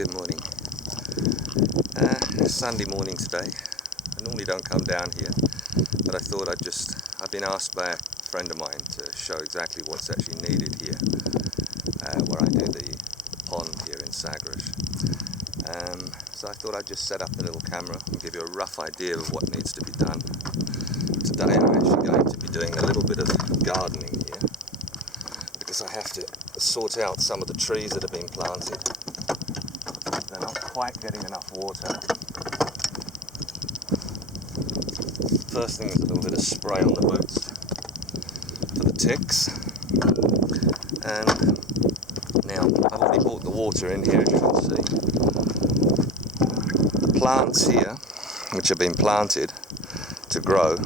good morning. Sunday morning today. I normally don't come down here, but I thought I've been asked by a friend of mine to show exactly what's actually needed here, where I do the pond here in Sagres. So I thought I'd just set up a little camera and give you a rough idea of what needs to be done. Today I'm actually going to be doing a little bit of gardening here, because I have to sort out some of the trees that have been planted. They're not quite getting enough water. First thing is a little bit of spray on the boots for the ticks. And now I've already brought the water in here, as you can see. The plants here, which have been planted to grow,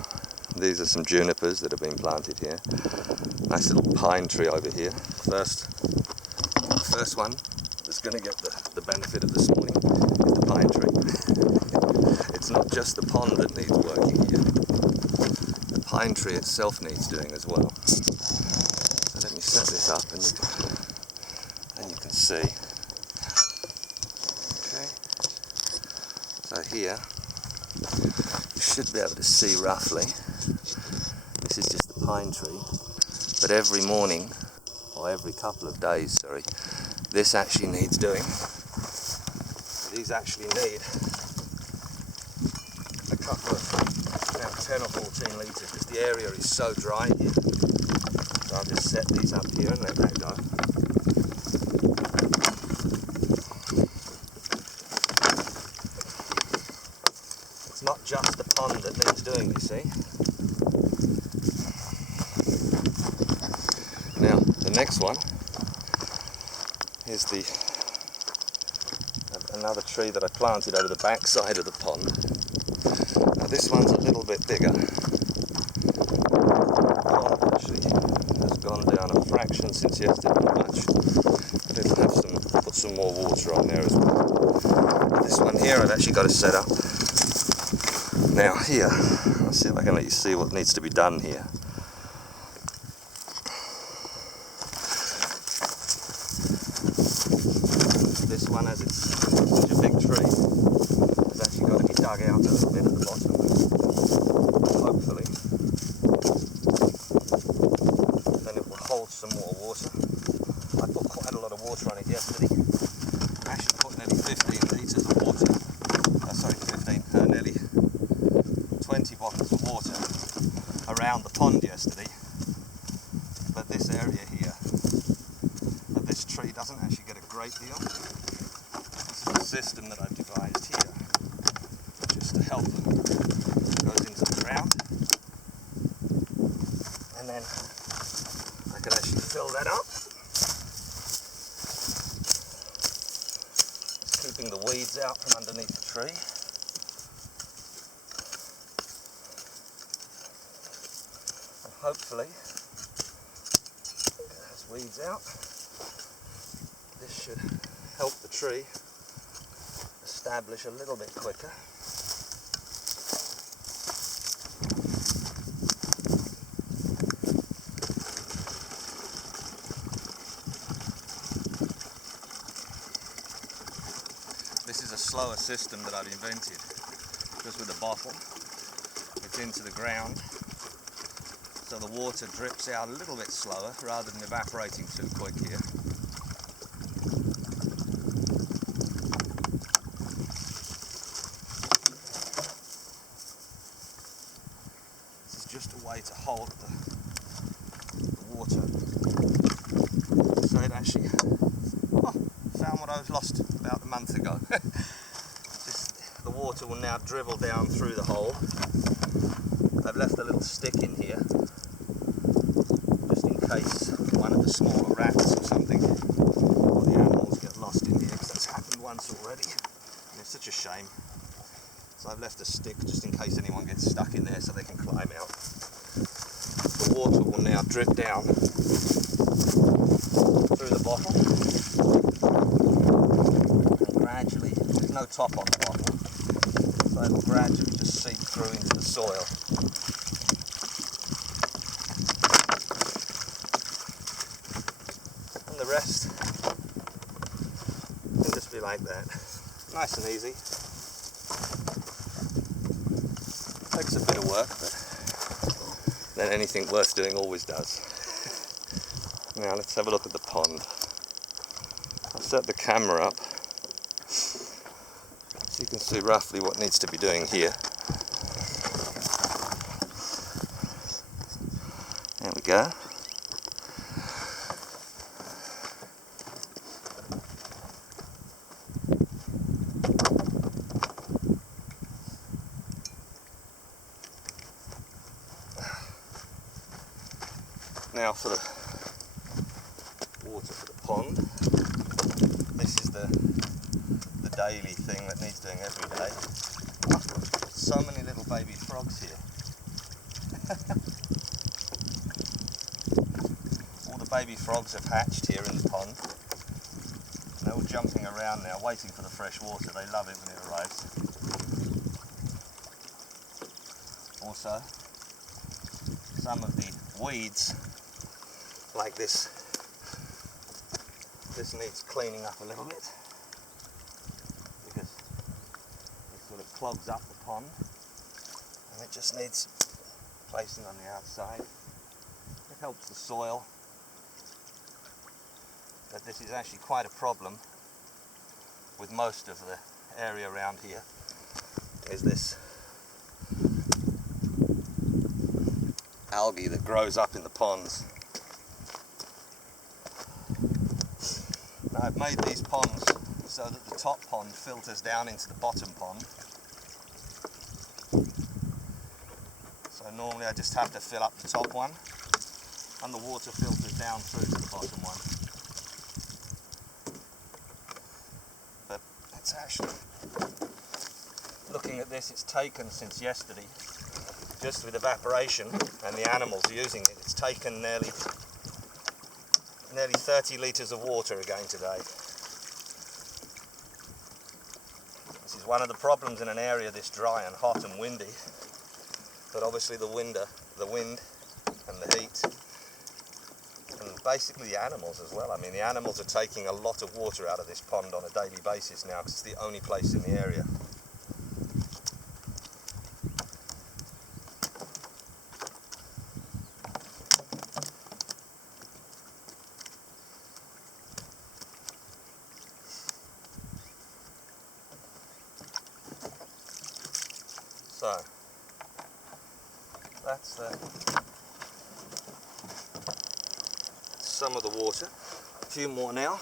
these are some junipers that have been planted here. Nice little pine tree over here. First one that's going to get the benefit of this morning is the pine tree. It's not just the pond that needs working here. The pine tree itself needs doing as well. So let me set this up and you can see. Okay. So here, you should be able to see roughly. This is just the pine tree. But every morning, or every couple of days, sorry, this actually needs doing. These actually need a couple of, about 10 or 14 litres, because the area is so dry here. So I'll just set these up here and let that go. It's not just the pond that needs doing, you see. Now, the next one is another tree that I planted over the back side of the pond. Now this one's a little bit bigger. The pond actually has gone down a fraction since yesterday, not much. But it'll have put some more water on there as well. This one here I've actually got to set up. Now here, I'll see if I can let you see what needs to be done here. This one, as it's such a big tree, has actually got to be dug out a little bit at the bottom. Hopefully, then it will hold some more water. I put quite a lot of water on it yesterday. I actually put nearly 15 litres of water. Nearly 20 bottles of water around the pond yesterday. But this area here, of this tree, doesn't actually get a great deal. This is a system that I've devised here, just to help. It goes into the ground, and then I can actually fill that up. It's keeping the weeds out from underneath the tree. And hopefully, get those weeds out. This should help the tree establish a little bit quicker. This is a slower system that I've invented. Just with a bottle, it's into the ground, so the water drips out a little bit slower rather than evaporating too quick here. Just a way to hold the water. So it actually, found what I was lost about a month ago. The water will now dribble down through the hole. I've left a little stick in here, just in case one of the smaller rats or something, or the animals get lost in here, because that's happened once already. And it's such a shame. So I've left a stick just in case anyone gets stuck in there so they can climb out. The water will now drip down through the bottle. And gradually, there's no top on the bottle, so it will gradually just seep through into the soil. And the rest can just be like that. Nice and easy. Takes a bit of work, but then anything worth doing always does. Now let's have a look at the pond. I'll set the camera up so you can see roughly what needs to be doing here. There we go. Now for the water for the pond. This is the daily thing that needs doing every day. So many little baby frogs here. All the baby frogs have hatched here in the pond. They're all jumping around now, waiting for the fresh water. They love it when it arrives. Also, some of the weeds, like this needs cleaning up a little bit because it sort of clogs up the pond and it just needs placing on the outside. It helps the soil, but this is actually quite a problem with most of the area around here, is this algae that grows up in the ponds. Now, I've made these ponds so that the top pond filters down into the bottom pond. So normally I just have to fill up the top one and the water filters down through to the bottom one. But it's actually, looking at this, it's taken since yesterday, just with evaporation and the animals using it, it's taken nearly 30 litres of water again today. This is one of the problems in an area this dry and hot and windy, but obviously the wind and the heat, and basically the animals as well. I mean, the animals are taking a lot of water out of this pond on a daily basis now because it's the only place in the area. So, that's some of the water. A few more now.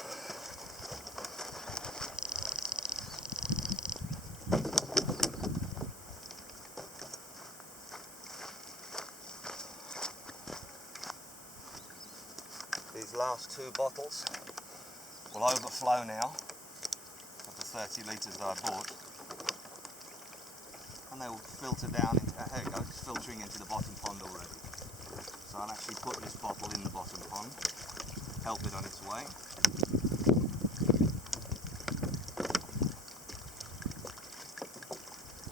These last 2 bottles will overflow now of the 30 litres that I bought. And they will filter down into, here it goes, it's filtering into the bottom pond already. So I'll actually put this bottle in the bottom pond, help it on its way.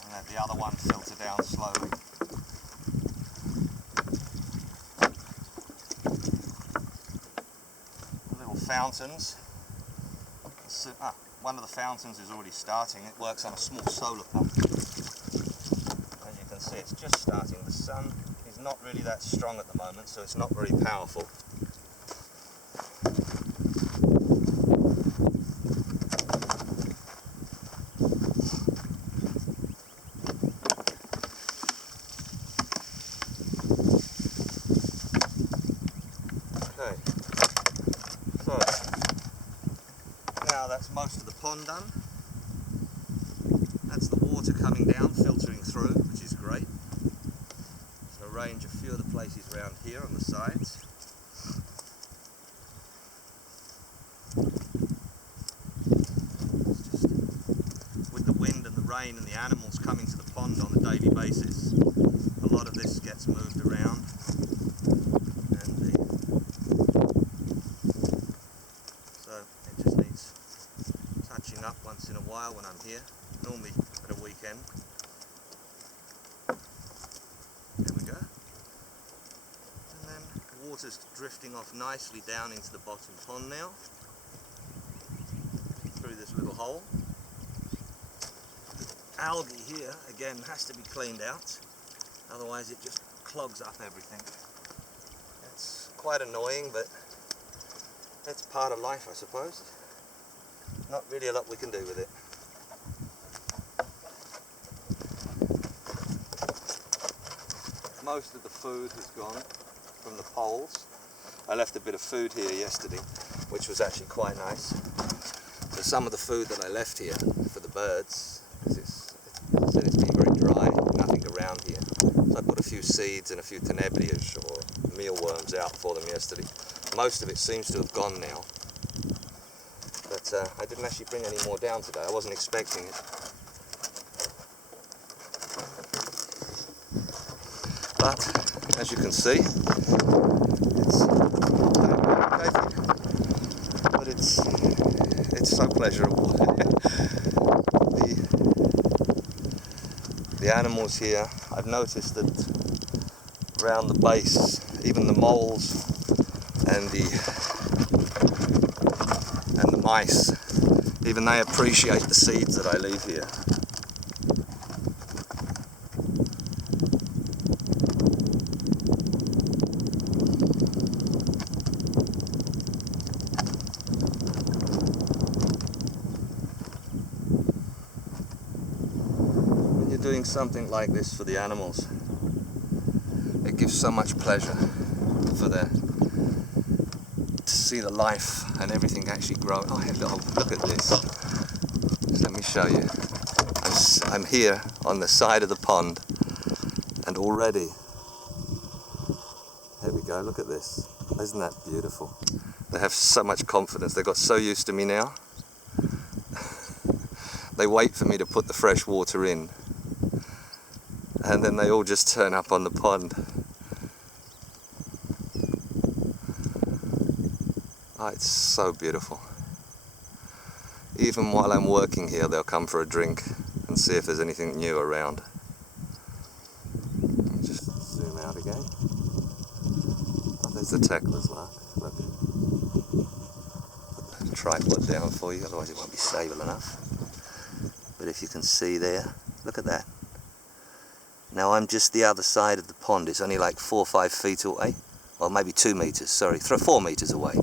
And let the other one filter down slowly. The little fountains. One of the fountains is already starting. It works on a small solar pump. See, it's just starting. The sun is not really that strong at the moment, so it's not very powerful. Okay, so now that's most of the pond done. That's the water coming down, filtering through, which is great. So arrange a few of the places around here on the sides. It's just with the wind and the rain and the animals coming to the pond on a daily basis, a lot of this gets moved around. So it just needs touching up once in a while when I'm here. Normally at a weekend. There we go. And then the water's drifting off nicely down into the bottom pond now, through this little hole. Algae here, again, has to be cleaned out, otherwise it just clogs up everything. It's quite annoying, but it's part of life, I suppose. Not really a lot we can do with it. Most of the food has gone from the poles. I left a bit of food here yesterday, which was actually quite nice. So some of the food that I left here for the birds, it's been very dry, nothing around here. So I put a few seeds and a few tenebrias or mealworms out for them yesterday. Most of it seems to have gone now. But I didn't actually bring any more down today. I wasn't expecting it. But as you can see, it's so pleasurable. The animals here, I've noticed that around the base, even the moles and the mice, even they appreciate the seeds that I leave here. Doing something like this for the animals, it gives so much pleasure for them to see the life and everything actually grow. Oh, look at this. Just let me show you. I'm here on the side of the pond, and already, there we go, look at this. Isn't that beautiful? They have so much confidence. They got so used to me now. They wait for me to put the fresh water in, and then they all just turn up on the pond. Oh, it's so beautiful. Even while I'm working here, they'll come for a drink and see if there's anything new around. Let me just zoom out again. Oh, there's the Tecla's lark. Look. Put the tripod down for you, otherwise it won't be stable enough. But if you can see there, look at that. Now I'm just the other side of the pond. It's only like 4 or 5 feet away. Well, maybe 2 meters, sorry, 4 meters away.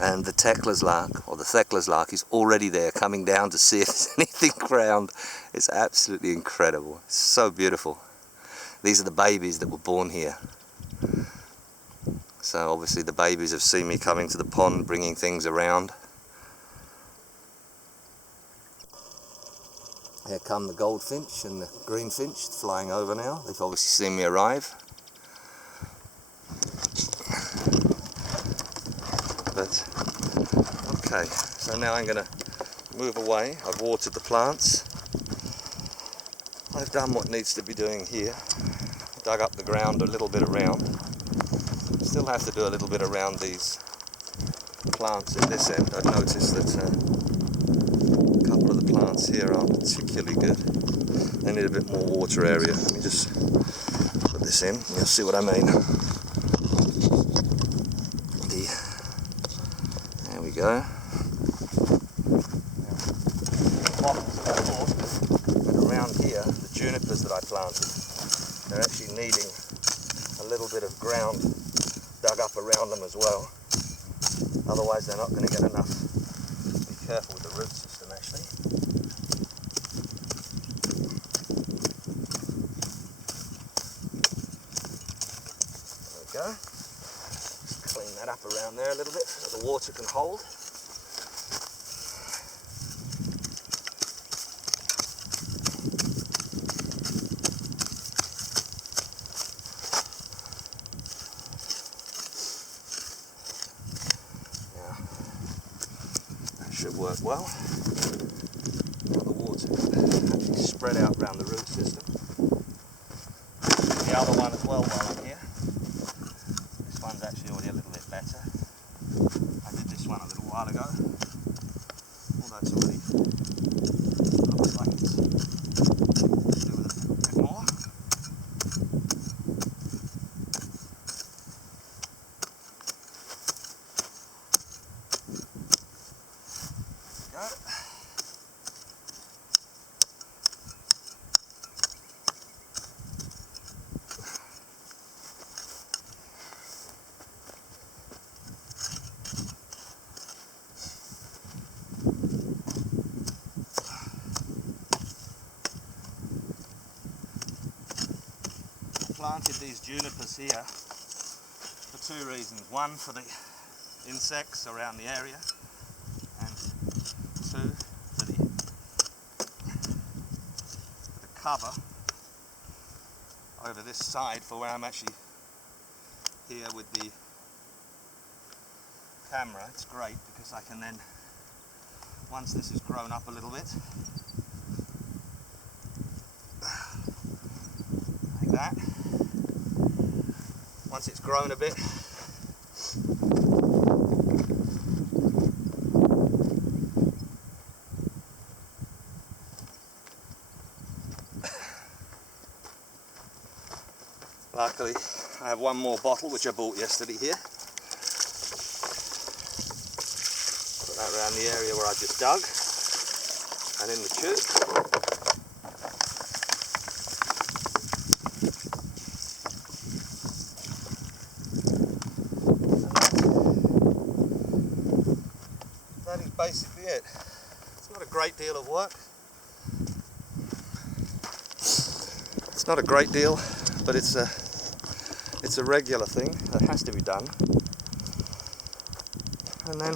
And the Tecla's lark, or the Tecla's lark, is already there, coming down to see if there's anything around. It's absolutely incredible. It's so beautiful. These are the babies that were born here. So obviously the babies have seen me coming to the pond, bringing things around. Here come the goldfinch and the greenfinch flying over now. They've obviously seen me arrive. But, okay, so now I'm going to move away. I've watered the plants. I've done what needs to be doing here. Dug up the ground a little bit around. Still have to do a little bit around these plants at this end. I've noticed that a couple of the plants here aren't particularly good. They need a bit more water area. Let me just put this in, you'll see what I mean. There we go. And around here, the junipers that I planted, they're actually needing a little bit of ground dug up around them as well. Otherwise they're not going to get enough. Be careful with the root system actually. There we go. Just clean that up around there a little bit so the water can hold. Should work well. Now the water can actually spread out around the root system. The other one as well while I'm here. This one's actually already a little bit better. I did this one a little while ago. Although it's already looks like it's do with a bit more. planted these junipers here for two reasons. One, for the insects around the area, and two, for the cover over this side for where I'm actually here with the camera. It's great because I can then, once this has grown up a little bit, like that, once it's grown a bit, luckily I have one more bottle which I bought yesterday here. Put that around the area where I just dug and in the tube. That is basically it. It's not a great deal of work. It's not a great deal, but it's a regular thing that has to be done. And then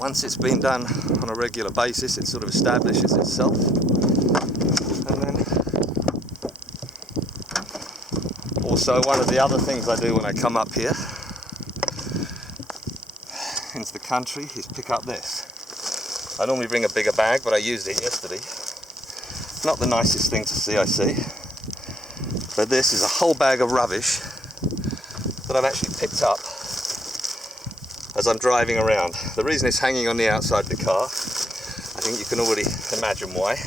once it's been done on a regular basis, it sort of establishes itself. And then also one of the other things I do when I come up here into the country is pick up this. I normally bring a bigger bag, but I used it yesterday. Not the nicest thing to see, I see. But this is a whole bag of rubbish that I've actually picked up as I'm driving around. The reason it's hanging on the outside of the car, I think you can already imagine why.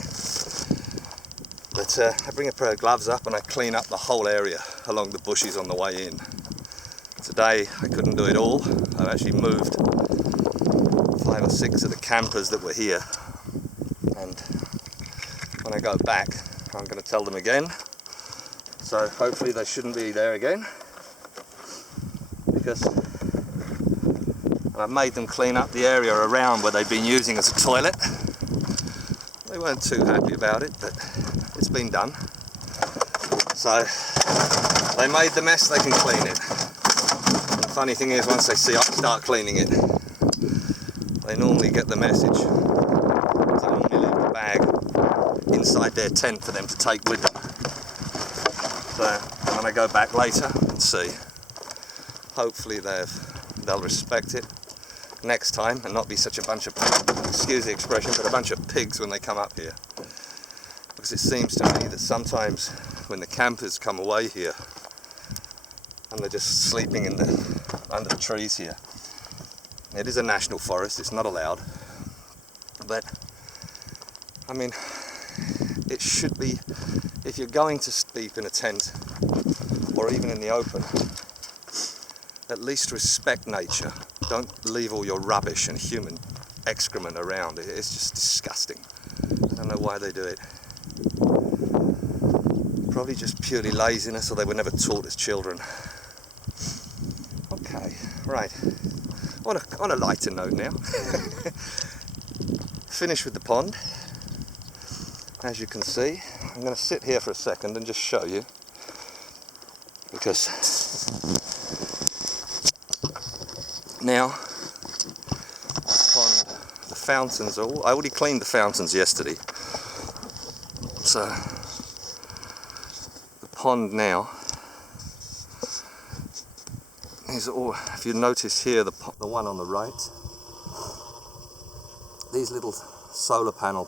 But I bring a pair of gloves up and I clean up the whole area along the bushes on the way in. Today I couldn't do it all. I've actually moved 5 or 6 of the campers that were here. And when I go back, I'm going to tell them again. So hopefully they shouldn't be there again, because I've made them clean up the area around where they've been using as a toilet. They weren't too happy about it, but it's been done. So they made the mess, they can clean it. And the funny thing is, once they see I start cleaning it, they normally get the message. So I normally leave the bag inside their tent for them to take with them. So when I go back later and see, hopefully they'll respect it next time and not be such a bunch of, excuse the expression, but a bunch of pigs when they come up here. Because it seems to me that sometimes when the campers come away here and they're just sleeping under the trees here, it is a national forest, it's not allowed, but I mean, it should be, if you're going to sleep in a tent or even in the open, at least respect nature. Don't leave all your rubbish and human excrement around. It's just disgusting. I don't know why they do it. Probably just purely laziness, or they were never taught as children. Okay, right. On a lighter note now. Finish with the pond. As you can see, I'm going to sit here for a second and just show you, because now the fountains are all, I already cleaned the fountains yesterday, so the pond now is all, if you notice here, the one on the right, these little solar panel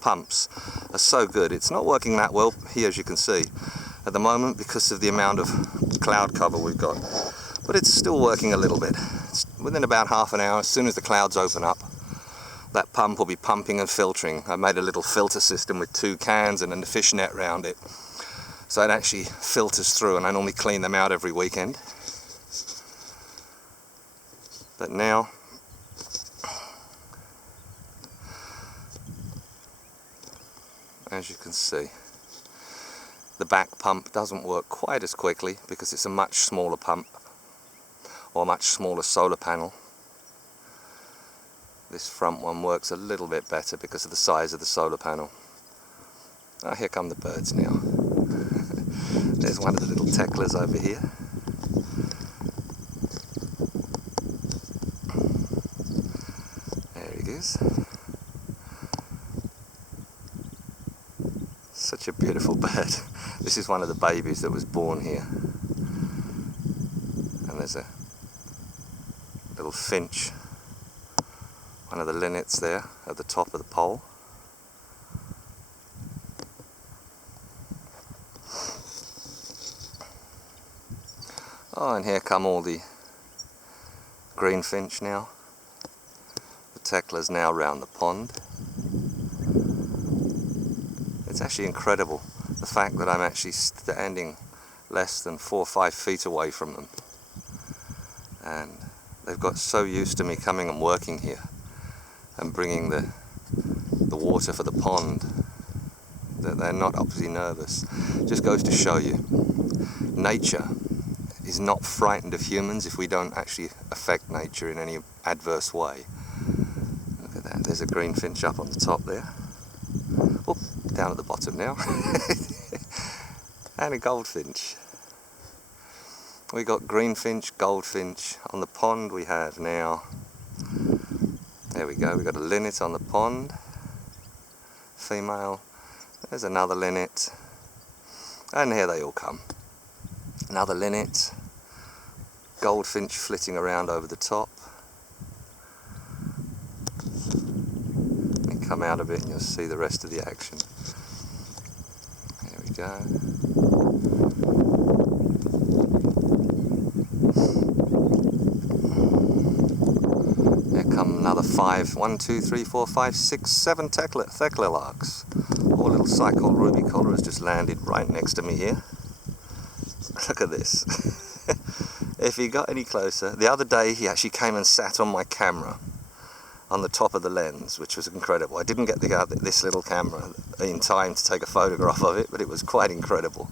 pumps are so good. It's not working that well here, as you can see at the moment, because of the amount of cloud cover we've got, but it's still working a little bit. It's within about half an hour, as soon as the clouds open up, that pump will be pumping and filtering. I made a little filter system with 2 cans and a fish net around it, so it actually filters through, and I normally clean them out every weekend. But now as you can see, the back pump doesn't work quite as quickly because it's a much smaller pump, or a much smaller solar panel. This front one works a little bit better because of the size of the solar panel. Ah, here come the birds now. There's one of the little teclas over here. There he is. Such a beautiful bird. This is one of the babies that was born here. And there's a little finch, one of the linnets there at the top of the pole. Oh, and here come all the greenfinch now. The tecla's now round the pond. It's actually incredible, the fact that I'm actually standing less than 4 or 5 feet away from them. And they've got so used to me coming and working here and bringing the water for the pond that they're not obviously nervous. Just goes to show you, nature is not frightened of humans if we don't actually affect nature in any adverse way. Look at that, there's a greenfinch up on the top there. Oh, down at the bottom now. And a goldfinch. We got greenfinch, goldfinch. On the pond we have now, there we go, we got a linnet on the pond, female. There's another linnet, and here they all come. Another linnet, goldfinch flitting around over the top. And come out of it and you'll see the rest of the action. There we go. There come another 5, 1, 2, 3, 4, 5, 6, 7 thecla larks. Poor little cycol rubicola has just landed right next to me here. Look at this. If he got any closer, the other day he actually came and sat on my camera on the top of the lens, which was incredible. I didn't get this little camera in time to take a photograph of it, but it was quite incredible.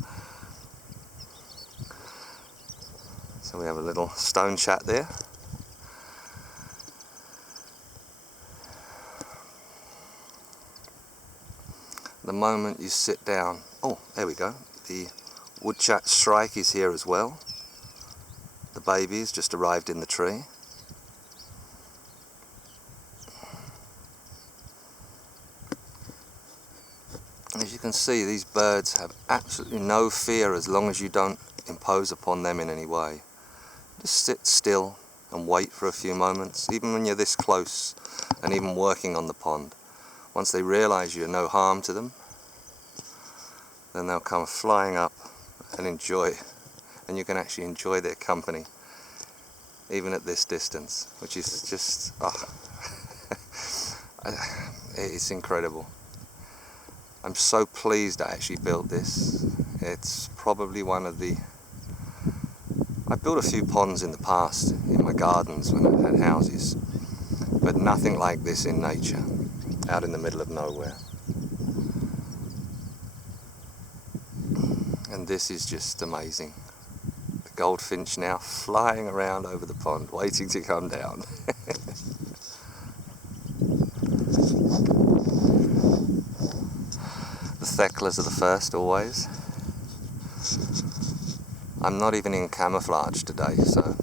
So we have a little stone chat there. The moment you sit down, oh, there we go. The woodchat shrike is here as well. The baby's just arrived in the tree. As you can see, these birds have absolutely no fear as long as you don't impose upon them in any way. Just sit still and wait for a few moments, even when you're this close and even working on the pond. Once they realise you're no harm to them, then they'll come flying up and enjoy, and you can actually enjoy their company even at this distance, which is just, it's incredible. I'm so pleased I actually built this. It's probably one of the, I built a few ponds in the past in my gardens when I had houses, but nothing like this in nature, out in the middle of nowhere. And this is just amazing. The goldfinch now flying around over the pond, waiting to come down. The theclas are the first always. I'm not even in camouflage today, so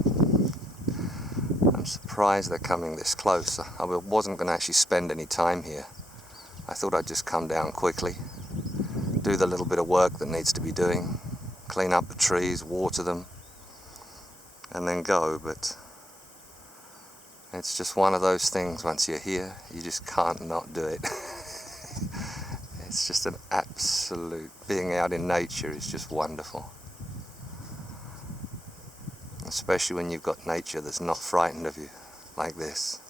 I'm surprised they're coming this close. I wasn't going to actually spend any time here. I thought I'd just come down quickly, do the little bit of work that needs to be doing, clean up the trees, water them, and then go. But it's just one of those things, once you're here, you just can't not do it. It's just an absolute, being out in nature is just wonderful. Especially when you've got nature that's not frightened of you, like this.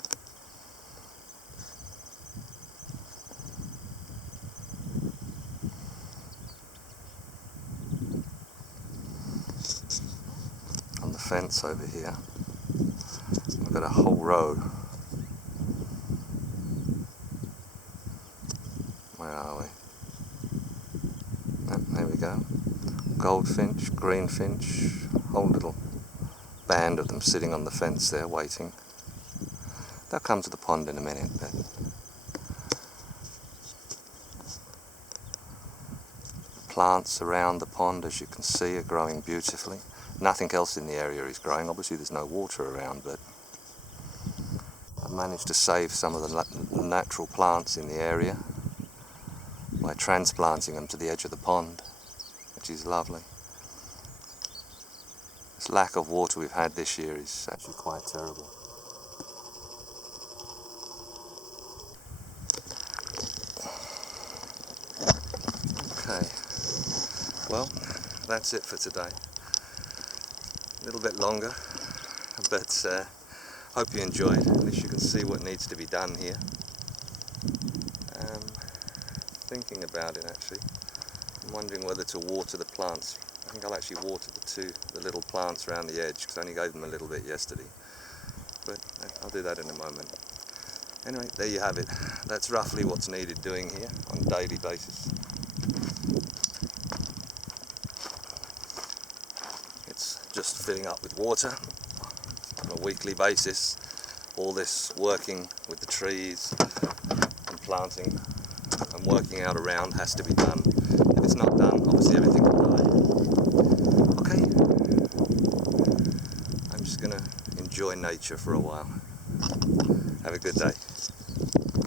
On the fence over here, we've got a whole row. Where are we? Oh, there we go. Goldfinch, greenfinch, whole little band of them sitting on the fence there waiting. They'll come to the pond in a minute, but plants around the pond, as you can see, are growing beautifully. Nothing else in the area is growing. Obviously there's no water around, but I managed to save some of the natural plants in the area by transplanting them to the edge of the pond, which is lovely. This lack of water we've had this year is actually quite terrible. Okay, well, that's it for today. A little bit longer, but hope you enjoyed. At least you can see what needs to be done here. Thinking about it actually. I'm wondering whether to water the plants. I think I'll actually water the little plants around the edge, because I only gave them a little bit yesterday. But I'll do that in a moment. Anyway, there you have it. That's roughly what's needed doing here on a daily basis. It's just filling up with water on a weekly basis. All this working with the trees and planting and working out around has to be done. If it's not done, obviously everything will die. Okay, I'm just going to enjoy nature for a while. Have a good day.